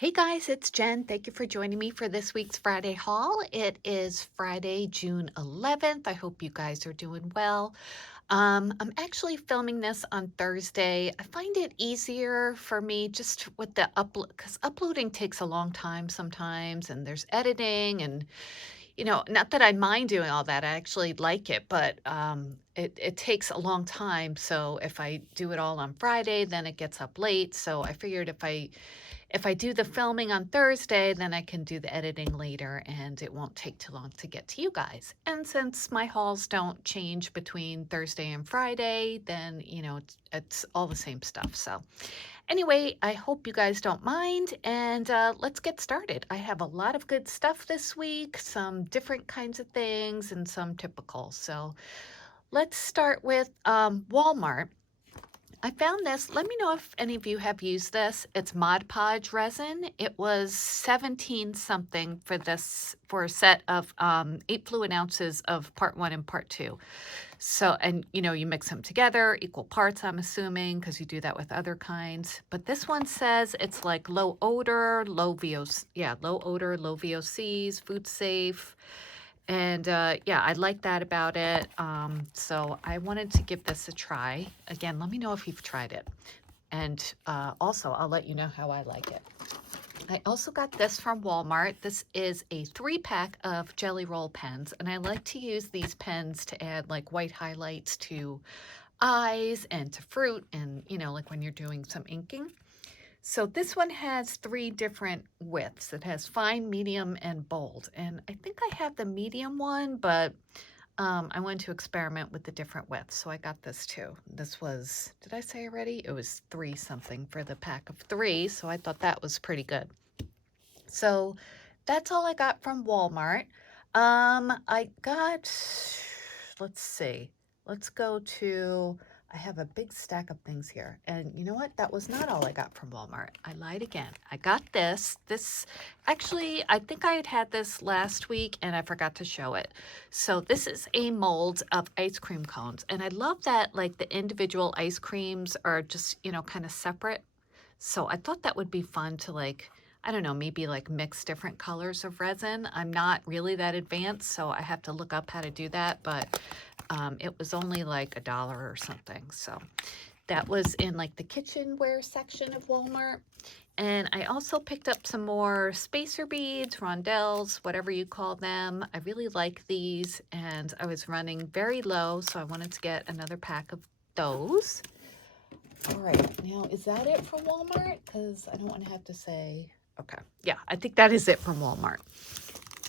Hey guys, it's Jen. Thank you for joining me for this week's Friday haul. It is Friday, June 11th. I hope you guys are doing well. I'm actually filming this on Thursday. I find it easier for me just with the upload because uploading takes a long time sometimes, and there's editing and not that I mind doing all that. I actually like it, but it takes a long time. So if I do it all on Friday, then it gets up late. So I figured if I do the filming on Thursday, then I can do the editing later and it won't take too long to get to you guys. And since my hauls don't change between Thursday and Friday, then, it's all the same stuff. So anyway, I hope you guys don't mind and let's get started. I have a lot of good stuff this week, some different kinds of things and some typical. So let's start with Walmart. I found this. Let me know if any of you have used this. It's Mod Podge resin. It was 17 something for a set of 8 fluid ounces of part 1 and part 2. So, and you mix them together, equal parts, I'm assuming, because you do that with other kinds. But this one says it's like low odor, low VOC, low odor, low VOCs, food safe. And yeah, I like that about it. So I wanted to give this a try. Again, let me know if you've tried it. And also, I'll let you know how I like it. I also got this from Walmart. This is a 3-pack of Jelly Roll pens. And I like to use these pens to add like white highlights to eyes and to fruit and, like when you're doing some inking. So this one has 3 different widths. It has fine, medium, and bold. And I think I have the medium one, but I wanted to experiment with the different widths. So I got this too. This was, did I say already? It was 3 something for the pack of 3. So I thought that was pretty good. So that's all I got from Walmart. I got, let's see, let's go to, I have a big stack of things here. And you know what? That was not all I got from Walmart. I lied again. I got this. Actually, I think I had this last week and I forgot to show it. So this is a mold of ice cream cones. And I love that like the individual ice creams are just, kind of separate. So I thought that would be fun to like, I don't know, maybe like mix different colors of resin. I'm not really that advanced, so I have to look up how to do that, but it was only like $1 or something. So that was in like the kitchenware section of Walmart. And I also picked up some more spacer beads, rondelles, whatever you call them. I really like these and I was running very low, so I wanted to get another pack of those. All right, now is that it from Walmart? Because I don't want to have to say, okay, yeah, I think that is it from Walmart.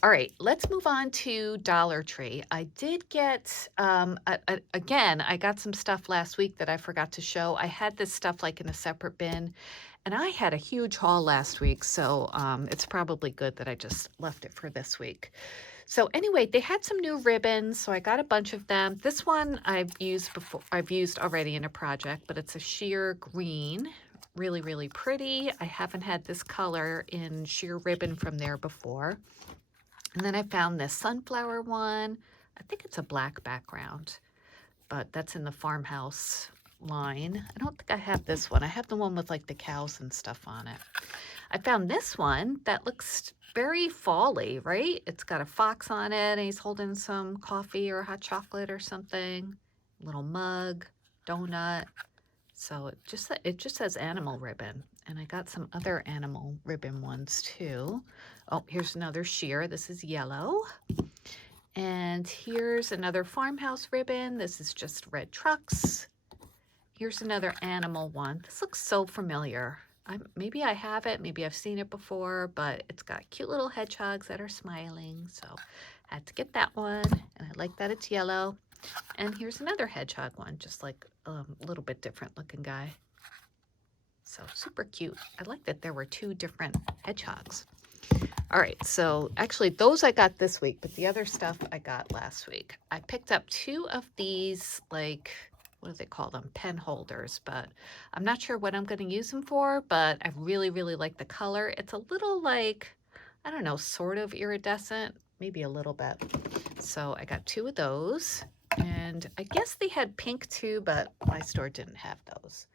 All right, let's move on to Dollar Tree. I did get, again, I got some stuff last week that I forgot to show. I had this stuff like in a separate bin, and I had a huge haul last week, so it's probably good that I just left it for this week. So anyway, they had some new ribbons, so I got a bunch of them. This one I've used before, I've used already in a project, but it's a sheer green. Really, really pretty. I haven't had this color in sheer ribbon from there before. And then I found this sunflower one. I think it's a black background, but that's in the farmhouse line. I don't think I have this one. I have the one with like the cows and stuff on it. I found this one that looks very fall-y, right? It's got a fox on it and he's holding some coffee or hot chocolate or something. Little mug, donut. So it just says animal ribbon. And I got some other animal ribbon ones too. Oh, here's another sheer. This is yellow. And here's another farmhouse ribbon. This is just red trucks. Here's another animal one. This looks so familiar. Maybe I have it, maybe I've seen it before, but it's got cute little hedgehogs that are smiling. So I had to get that one. And I like that it's yellow. And here's another hedgehog one, just like a little bit different looking guy. So super cute. I like that there were 2 different hedgehogs. All right, so actually those I got this week, but the other stuff I got last week. I picked up 2 of these, like, what do they call them? Pen holders, but I'm not sure what I'm going to use them for, but I really, really like the color. It's a little like, I don't know, sort of iridescent, maybe a little bit. So I got 2 of those, and I guess they had pink too, but my store didn't have those.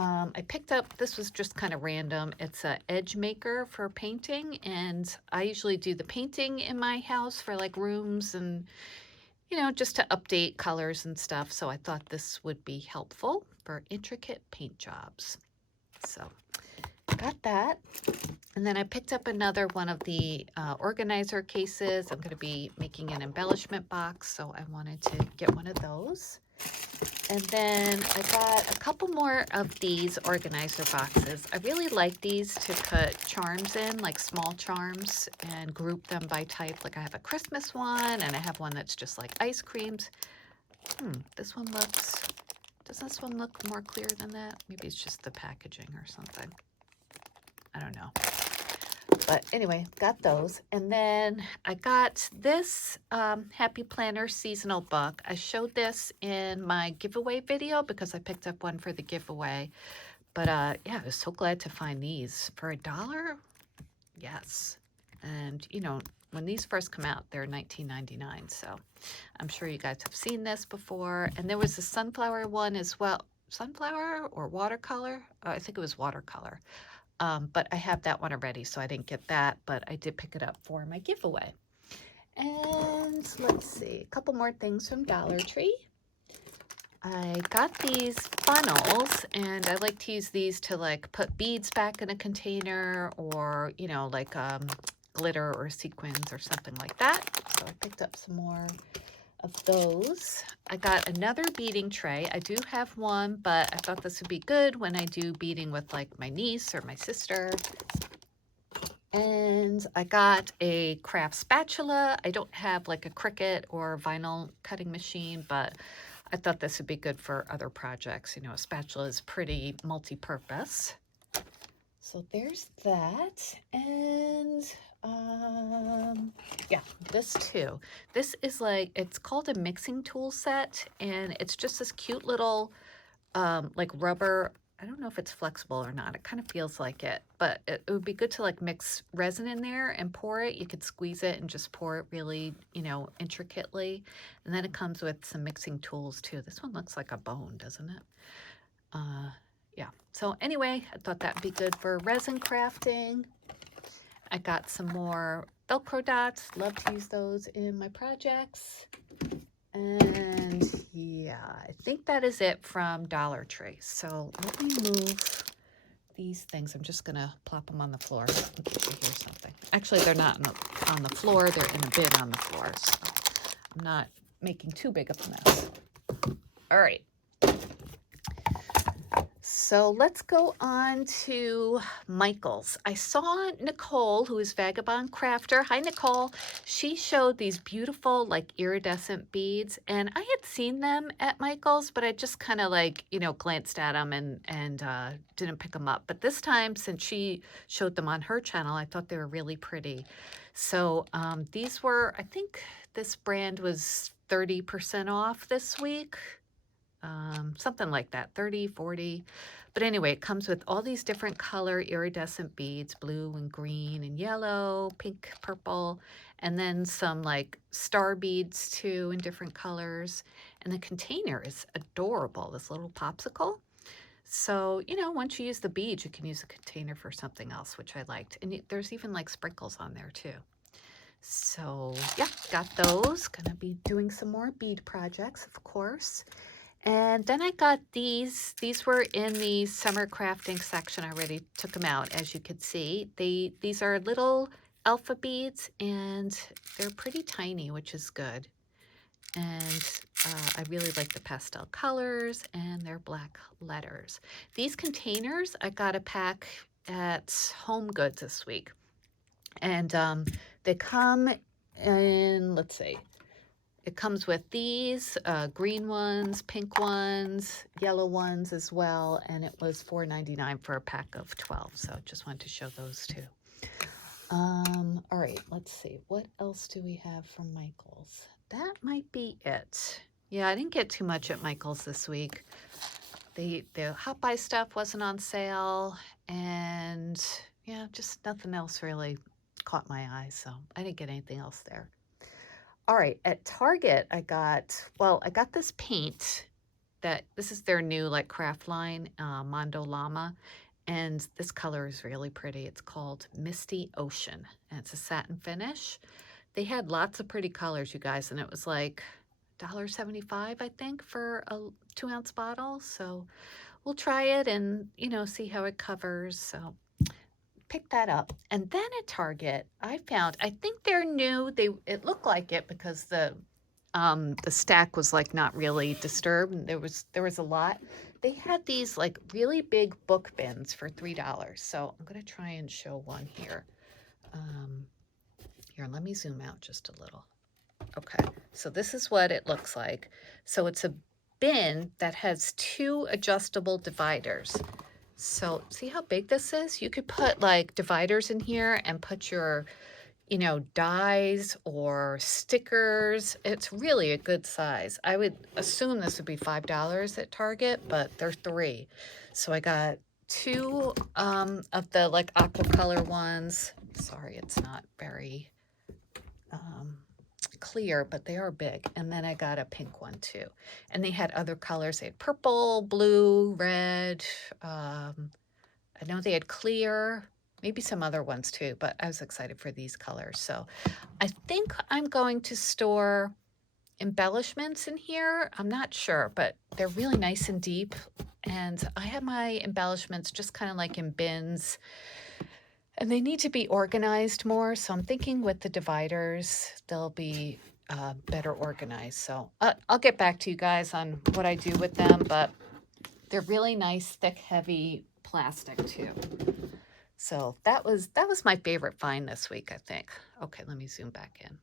I picked up, this was just kind of random. It's a edge maker for painting, and I usually do the painting in my house for like rooms and, just to update colors and stuff. So I thought this would be helpful for intricate paint jobs. So got that. And then I picked up another one of the organizer cases. I'm going to be making an embellishment box, so I wanted to get one of those. And then I got a couple more of these organizer boxes. I really like these to put charms in, like small charms, and group them by type. Like I have a Christmas one, and I have one that's just like ice creams. This one looks, does this one look more clear than that? Maybe it's just the packaging or something. I don't know. But anyway, got those. And then I got this Happy Planner seasonal book. I showed this in my giveaway video because I picked up one for the giveaway. But yeah, I was so glad to find these for $1. Yes. And when these first come out, they're $19.99. So I'm sure you guys have seen this before. And there was a sunflower one as well. Sunflower or watercolor? I think it was watercolor. But I have that one already, so I didn't get that, but I did pick it up for my giveaway. And let's see, a couple more things from Dollar Tree. I got these funnels, and I like to use these to like put beads back in a container, or like glitter or sequins or something like that. So I picked up some more of those. I got another beading tray. I do have one, but I thought this would be good when I do beading with like my niece or my sister. And I got a craft spatula. I don't have like a Cricut or vinyl cutting machine, but I thought this would be good for other projects. A spatula is pretty multi-purpose. So there's that. And yeah, this too. This is like, it's called a mixing tool set, and it's just this cute little like rubber. I don't know if it's flexible or not. It kind of feels like it, but it would be good to like mix resin in there and pour it. You could squeeze it and just pour it really, intricately. And then it comes with some mixing tools too. This one looks like a bone, doesn't it? Yeah. So anyway, I thought that'd be good for resin crafting. I got some more Velcro dots. Love to use those in my projects. And yeah, I think that is it from Dollar Tree. So let me move these things. I'm just going to plop them on the floor in case you hear something. Actually, they're not on the floor. They're in a bin on the floor. So I'm not making too big of a mess. All right. So let's go on to Michael's. I saw Nicole, who is Vagabond Crafter. Hi, Nicole. She showed these beautiful, like, iridescent beads, and I had seen them at Michael's, but I just kind of like, glanced at them and didn't pick them up. But this time, since she showed them on her channel, I thought they were really pretty. So these were, I think this brand was 30% off this week. Something like that, 30, 40. But anyway, it comes with all these different color iridescent beads, blue and green and yellow, pink, purple, and then some like star beads too in different colors. And the container is adorable, this little popsicle. So, once you use the beads, you can use the container for something else, which I liked. And there's even like sprinkles on there too. So yeah, got those. Gonna be doing some more bead projects, of course. And then I got these. These were in the summer crafting section. I already took them out, as you could see. These are little alpha beads, and they're pretty tiny, which is good. And I really like the pastel colors, and they're black letters. These containers, I got a pack at Home Goods this week. And they come in, let's see. It comes with these green ones, pink ones, yellow ones as well, and it was $4.99 for a pack of 12. So just wanted to show those too. All right, let's see. What else do we have from Michael's? That might be it. Yeah, I didn't get too much at Michael's this week. The Hot Buy stuff wasn't on sale, and yeah, just nothing else really caught my eye, so I didn't get anything else there. All right, at Target, I got this paint. that this is their new like craft line, Mondo Llama. And this color is really pretty. It's called Misty Ocean, and it's a satin finish. They had lots of pretty colors, you guys, and it was like $1.75, I think, for a 2-ounce bottle. So we'll try it and, you know, see how it covers. So pick that up. And then at Target, I found, I think they're new. It looked like it because the stack was like not really disturbed. And there was a lot. They had these like really big book bins for $3. So I'm gonna try and show one here. Here, let me zoom out just a little. Okay, so this is what it looks like. So it's a bin that has 2 adjustable dividers. So see how big this is? You could put like dividers in here and put your, you know, dies or stickers. It's really a good size. I would assume this would be $5 at Target, but they're 3. So I got 2 of the like aqua color ones. Sorry, it's not very clear, but they are big. And then I got a pink one too. And they had other colors. They had purple, blue, red. I know they had clear, maybe some other ones too, but I was excited for these colors. So I think I'm going to store embellishments in here. I'm not sure, but they're really nice and deep. And I have my embellishments just kind of like in bins. And they need to be organized more. So I'm thinking with the dividers, they'll be better organized. So I'll get back to you guys on what I do with them, but they're really nice, thick, heavy plastic too. So that was my favorite find this week, I think. Okay, let me zoom back in.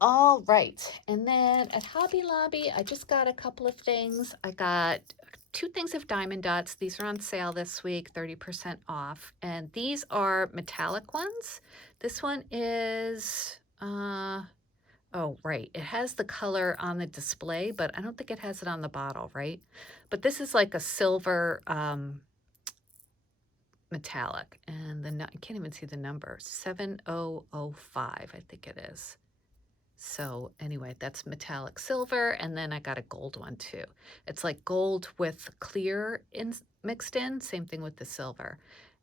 All right, and then at Hobby Lobby, I just got a couple of things. I got 2 things of diamond dots. These are on sale this week, 30% off. And these are metallic ones. This one is, oh, right. It has the color on the display, but I don't think it has it on the bottle, right? But this is like a silver metallic. And I can't even see the number, 7005, I think it is. So anyway, that's metallic silver, and then I got a gold one too. It's like gold with clear mixed in, same thing with the silver.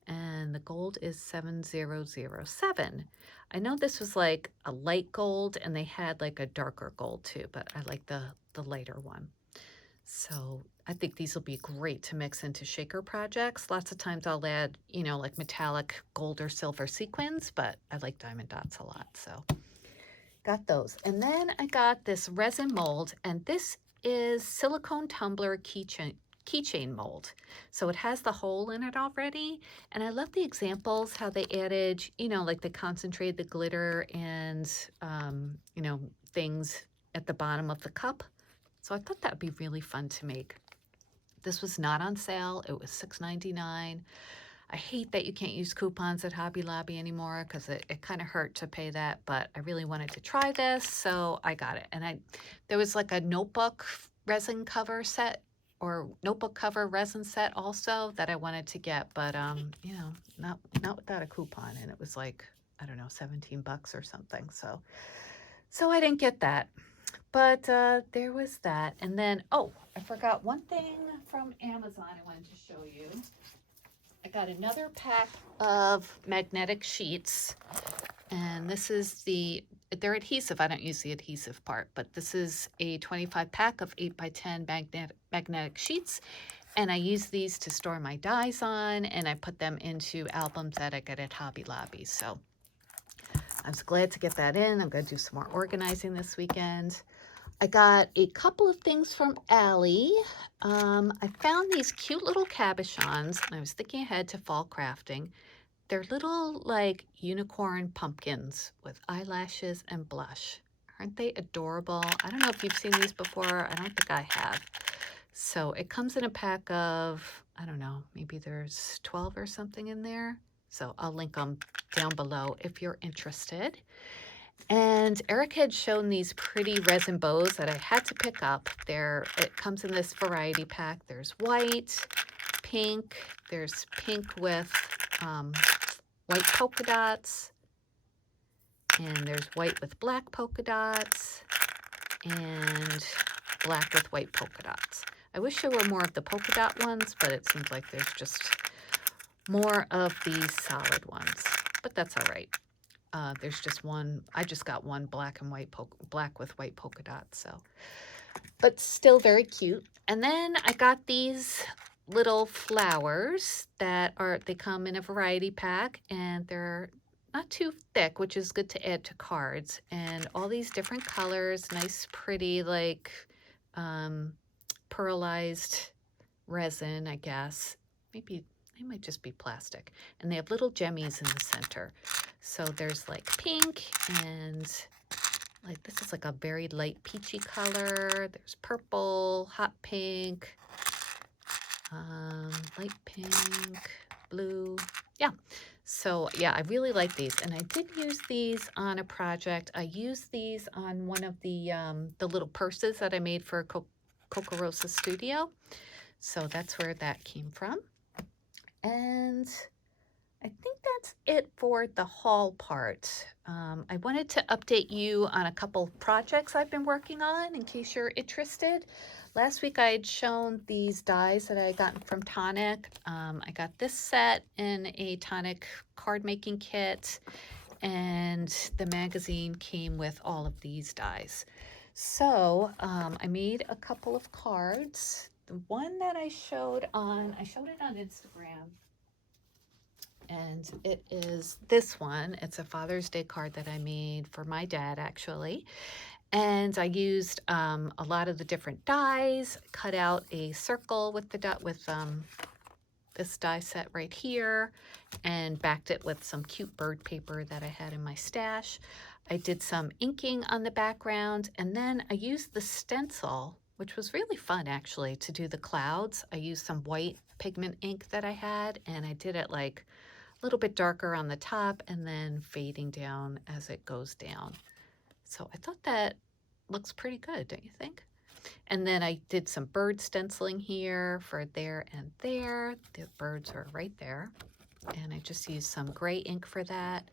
And the gold is 7007. I know this was like a light gold, and they had like a darker gold too, but I like the lighter one. So I think these will be great to mix into shaker projects. Lots of times I'll add, you know, like metallic gold or silver sequins, but I like diamond dots a lot, so got those. And then I got this resin mold, and this is silicone tumbler keychain mold. So it has the hole in it already. And I love the examples, how they added, you know, like they concentrated the glitter and, you know, things at the bottom of the cup. So I thought that would be really fun to make. This was not on sale. It was $6.99. I hate that you can't use coupons at Hobby Lobby anymore because it kind of hurt to pay that, but I really wanted to try this, so I got it. And there was like a notebook resin cover set or notebook cover resin set also that I wanted to get, but you know, not without a coupon, and it was like, I don't know, $17 or something. So I didn't get that. But there was that. And then, oh, I forgot one thing from Amazon I wanted to show you. I got another pack of magnetic sheets, and this is they're adhesive. I don't use the adhesive part, but this is a 25 pack of 8x10 magnetic sheets, and I use these to store my dies on, and I put them into albums that I get at Hobby Lobby. So I was glad to get that in. I'm going to do some more organizing this weekend. I got a couple of things from Ali. I found these cute little cabochons, and I was thinking ahead to fall crafting. They're little like unicorn pumpkins with eyelashes and blush. Aren't they adorable? I don't know if you've seen these before. I don't think I have. So it comes in a pack of, I don't know, maybe there's 12 or something in there. So I'll link them down below if you're interested. And Eric had shown these pretty resin bows that I had to pick up. It comes in this variety pack. There's white, pink, there's pink with white polka dots, and there's white with black polka dots, and black with white polka dots. I wish there were more of the polka dot ones, but it seems like there's just more of these solid ones, but that's all right. There's just one. I just got one black with white polka dots, so, but still very cute. And then I got these little flowers they come in a variety pack, and they're not too thick, which is good to add to cards. And all these different colors, nice, pretty, like um, pearlized resin, I guess. Maybe they might just be plastic. And they have little gemmies in the center. So there's like pink and like this is like a very light peachy color. There's purple, hot pink, light pink, blue. Yeah. So yeah, I really like these, and I did use these on a project. I used these on one of the little purses that I made for Coca Studio. So that's where that came from. And I think that's it for the haul part. I wanted to update you on a couple projects I've been working on in case you're interested. Last week I had shown these dies that I had gotten from Tonic. I got this set in a Tonic card making kit, and the magazine came with all of these dies. So I made a couple of cards. The one that I showed it on Instagram, and it is this one. It's a Father's Day card that I made for my dad, actually. And I used a lot of the different dies, cut out a circle with this die set right here, and backed it with some cute bird paper that I had in my stash. I did some inking on the background, and then I used the stencil, which was really fun actually, to do the clouds. I used some white pigment ink that I had, and I did it like a little bit darker on the top and then fading down as it goes down. So I thought that looks pretty good, don't you think? And then I did some bird stenciling here for there and there. The birds are right there. And I just used some gray ink for that.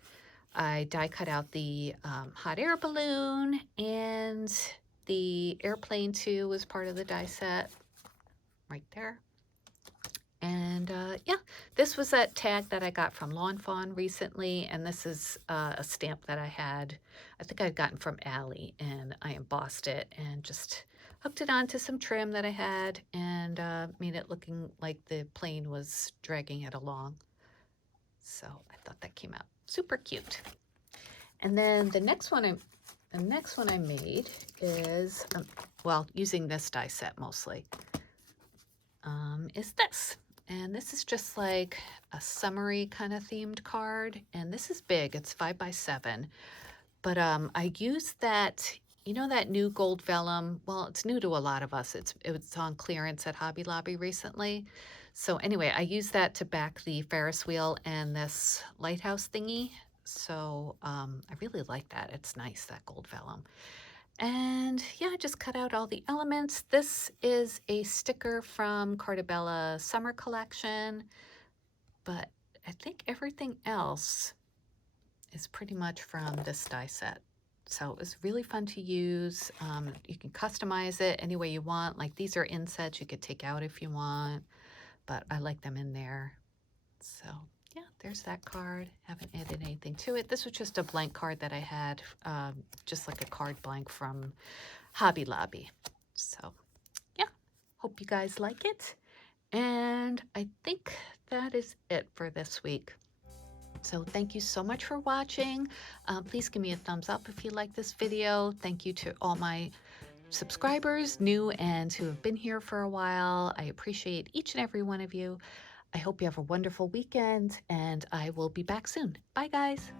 I die cut out the hot air balloon, and the airplane too was part of the die set right there. And yeah, this was that tag that I got from Lawn Fawn recently, and this is a stamp that I think I'd gotten from Ali, and I embossed it and just hooked it onto some trim that I had, and made it looking like the plane was dragging it along. So I thought that came out super cute. And then the next one I made is, well, using this die set mostly, is this. And this is just like a summery kind of themed card. And this is big, it's 5x7. But I used that, you know, that new gold vellum. Well, it's new to a lot of us. It was on clearance at Hobby Lobby recently. So anyway, I used that to back the Ferris wheel and this lighthouse thingy. So I really like that. It's nice, that gold vellum. And yeah, I just cut out all the elements. This is a sticker from Cartabella Summer Collection, but I think everything else is pretty much from this die set. So it was really fun to use. You can customize it any way you want. Like these are insets you could take out if you want, but I like them in there. So yeah, there's that card. Haven't added anything to it. This was just a blank card that I had, just like a card blank from Hobby Lobby. So yeah, hope you guys like it. And I think that is it for this week. So thank you so much for watching. Please give me a thumbs up if you like this video. Thank you to all my subscribers, new and who have been here for a while. I appreciate each and every one of you. I hope you have a wonderful weekend, and I will be back soon. Bye, guys.